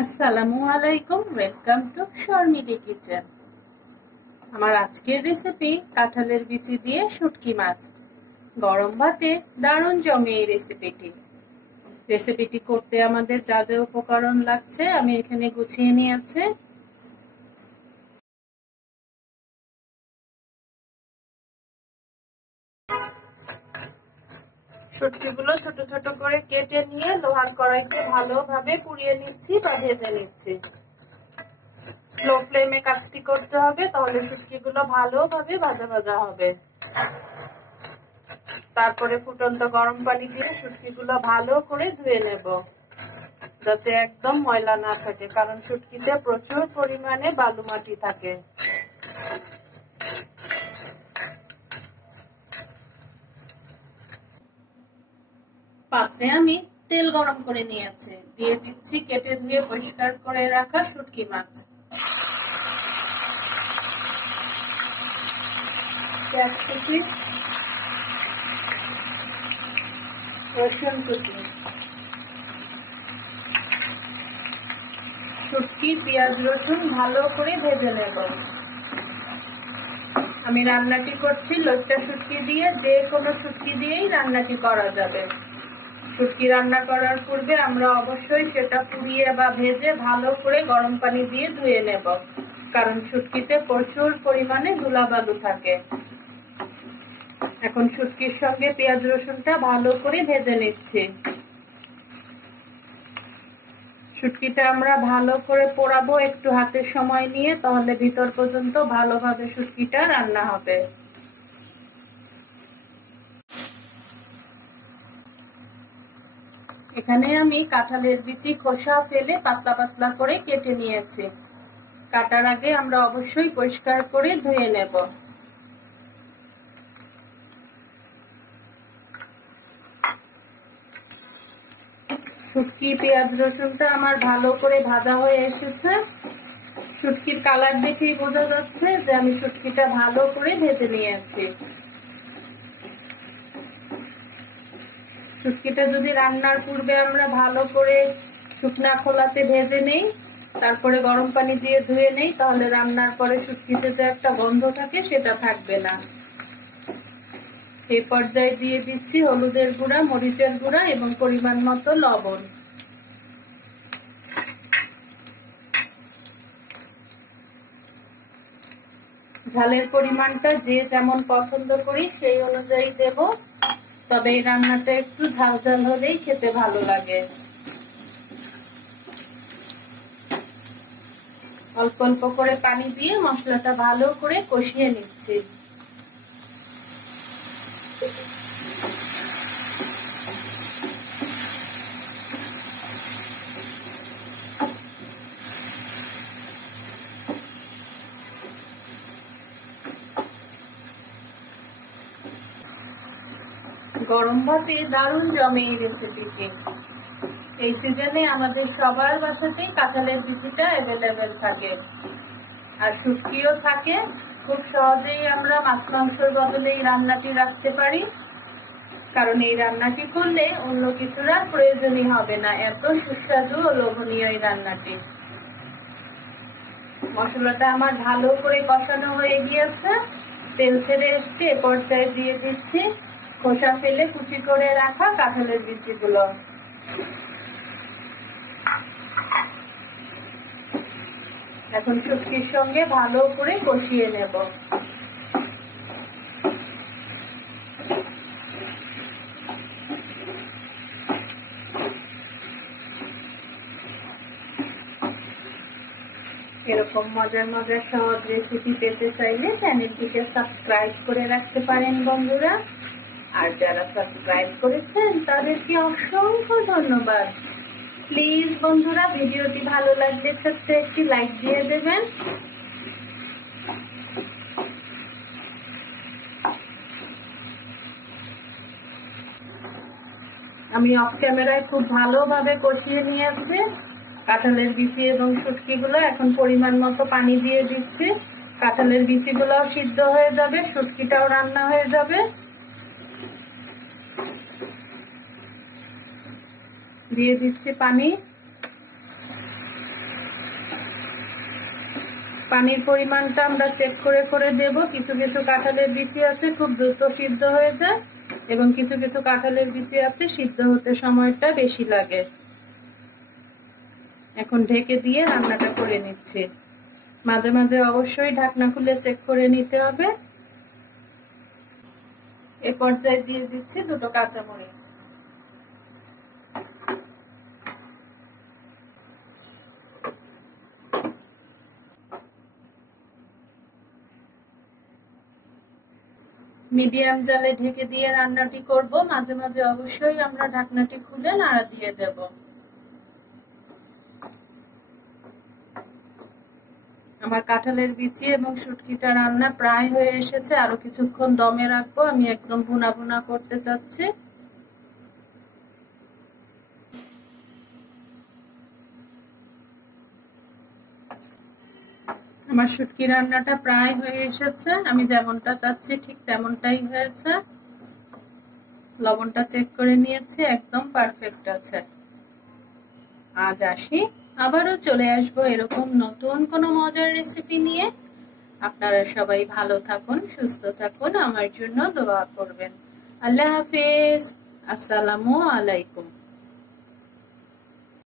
আসসালামু আলাইকুম, welcome to Sharmili kitchen. আমার আজকের রেসিপি কাঁঠালের বিচি দিয়ে শুটকি মাছ। গরম ভাতে দারুণ জমে এই রেসিপিটি করতে আমাদের যা যা উপকরণ লাগছে আমি এখানে গুছিয়ে নিয়েছি। শুটকিগুলো ছোট ছোট করে কেটে নিয়ে লোহার কড়াইতে ভালোভাবে পুড়িয়ে নিচ্ছি বা ভেজে নিচ্ছি। স্লো ফ্লেমে কাজটি করতে হবে, তাহলে শুটকিগুলো ভালোভাবে ভাজা ভাজা হবে। তারপরে ফুটন্ত গরম পানি দিয়ে শুটকিগুলো ভালো করে ধুয়ে নেব, যাতে একদম ময়লা না থাকে, কারণ শুটকিতে প্রচুর পরিমাণে বালু মাটি থাকে। পাত্রে আমি তেল গরম করে নিয়েছি, দিয়ে দিচ্ছি কেটে ধুয়ে পরিষ্কার করে রাখা শুটকি মাছ, পেঁয়াজ কুচি, রসুন কুচি। শুটকি, পেঁয়াজ, রসুন ভালো করে ভেজে নেব। আমি রান্নাটি করছি লোট্টা শুটকি দিয়ে, যে কোনো শুটকি দিয়েই রান্নাটি করা যাবে। শুটকি রান্না করার পূর্বে আমরা অবশ্যই সেটা পুড়িয়ে বা ভেজে ভালো করে গরম পানি দিয়ে ধুয়ে নেব, কারণ শুটকিতে প্রচুর পরিমাণে ধুলাবালু থাকে। এখন শুটকির সঙ্গে পেঁয়াজ রসুনটা ভালো করে ভেজে নিচ্ছি। শুটকিটা আমরা ভালো করে পোড়াবো একটু হাতে সময় নিয়ে, তাহলে ভিতর পর্যন্ত ভালোভাবে শুটকিটা রান্না হবে। এখানে আমি কাঁঠালের বিচি খোসা ফেলে পাতলা পাতলা করে কেটে নিয়েছি। কাটার আগে আমরা অবশ্যই পরিষ্কার করে ধুয়ে নেব। শুটকি, পেঁয়াজ, রসুনটা আমার ভালো করে ভাজা হয়ে এসেছে। শুটকির কালার দেখেই বোঝা যাচ্ছে যে আমি শুটকিটা ভালো করে ভেজে নিয়েছি। শুটকিটা যদি রান্নার পূর্বে আমরা ভালো করে শুকনা খোলাতে ভেজে নেই, তারপরে গরম পানি দিয়ে ধুয়ে নেই, তাহলে রান্নার পরে শুটকিতে যে একটা গন্ধ থাকে সেটা থাকবে না। এই পর্যায়ে দিয়ে দিচ্ছি হলুদের গুঁড়া, মরিচের গুঁড়া এবং পরিমাণ মতো লবণ। ঝালের পরিমাণটা যে যেমন পছন্দ করি সেই অনুযায়ী দেব, তবে এই রান্নাটা একটু ঝাল ঝাল হলেই খেতে ভালো লাগে। অল্প অল্প করে পানি দিয়ে মশলাটা ভালো করে কষিয়ে নিচ্ছি। গরম ভাতে দারুণ জমে এই রেসিপিটি। এই সিজনে আমাদের সবার বাসাতেই কাঁঠালের বিচিটা অ্যাভেলেবেল থাকে, আর শুটকিও থাকে। খুব সহজেই আমরা মাছ মাংসের বদলে এই রান্নাটি রাখতে পারি, কারণ এই রান্নাটি করলে অন্য কিছুর আর প্রয়োজনই হবে না, এত সুস্বাদু ও লোভনীয় এই রান্নাটি। মশলাটা আমার ভালো করে কষানো হয়ে গিয়েছে, তেল ছেড়ে এসছে। এ পর্যায়ে দিয়ে দিচ্ছি খোসা ফেলে কুচি করে রাখা কাঁঠালের বিচিগুলো। এখন শুটকির সঙ্গে ভালো করে কষিয়ে নেব। এরকম মজার মজার সহজ রেসিপি পেতে চাইলে চ্যানেলটিকে সাবস্ক্রাইব করে রাখতে পারেন বন্ধুরা। আর যারা সাবস্ক্রাইব করেছেন তাদেরকে অসংখ্য ধন্যবাদ। প্লিজ বন্ধুরা, ভিডিওটি ভালো লাগলে ছোট্ট একটি লাইক দিয়ে দেবেন। আমি অফ ক্যামেরায় খুব ভালোভাবে কষিয়ে নিয়েছি কাঁঠালের বিচি এবং শুটকিগুলো। এখন পরিমাণ মতো পানি দিয়ে দিচ্ছি, কাঁঠালের বিচিগুলোও সিদ্ধ হয়ে যাবে, শুটকিটাও রান্না হয়ে যাবে। দিয়ে দিচ্ছি পানি। পানির পরিমাণটা আমরা চেক করে করে দেব। কিছু কিছু কাঁঠালের বিচি আছে খুব দ্রুত সিদ্ধ হয়ে যায়, এবং কিছু কিছু কাঁঠালের বিচি আছে সিদ্ধ হতে সময়টা বেশি লাগে। এখন ঢেকে দিয়ে রান্নাটা করে নিচ্ছি। মাঝে মাঝে অবশ্যই ঢাকনা খুলে চেক করে নিতে হবে। এ পর্যায়ে দিয়ে দিচ্ছি 2টো কাঁচামরিচ। মিডিয়াম জালে ঢেকে দিয়ে রান্নাটি করব। মাঝে মাঝে অবশ্যই আমরা ঢাকনাটি খুলে নাড়া দিয়ে দেব। আমার কাঁঠালের বিচি এবং শুটকিটা রান্না প্রায় হয়ে এসেছে, আরো কিছুক্ষণ দমে রাখবো। আমি একদম ভুনা ভুনা করতে চাচ্ছি। আমার শুটকি রান্নাটা প্রায় হয়ে এসেছে, আমি যেমনটা চাচ্ছি ঠিক তেমনটাই হয়েছে। লবণটা চেক করে নিয়েছি, একদম পারফেক্ট আছে। আজ আসি, আবারও চলে আসবো এরকম নতুন কোনো মজার রেসিপি নিয়ে। আপনারা সবাই ভালো থাকুন, সুস্থ থাকুন, আমার জন্য দোয়া করবেন। আল্লাহ হাফেজ, আসসালামু আলাইকুম।